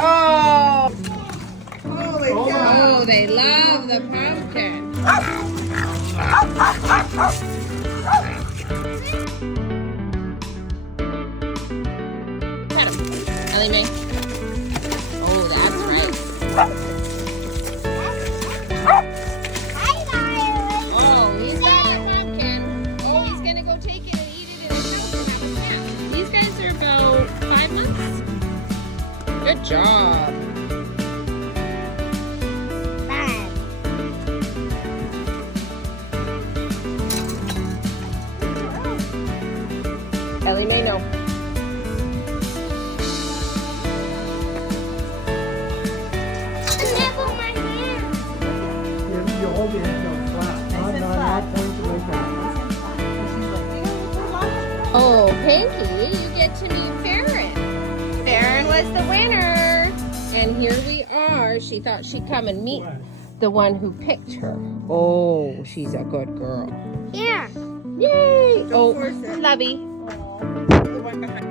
Oh! Holy cow. Oh, they love the pumpkin. Pet him. Ellie Mae. Oh, that's right. Oh, he's got your pumpkin. Oh, he's gonna go take it and eat it in his house and have a snack. These guys are about 5 months. Good job. Ellie Mae, no. You hold your hand on flat. Not pointed like that. Oh, Pinky, you get to meet Feron. Feron was the winner. And here we are. She thought she'd come and meet the one who picked her. Oh, she's a good girl. Yeah. Yay! Don't force it. Lovey. The one behind.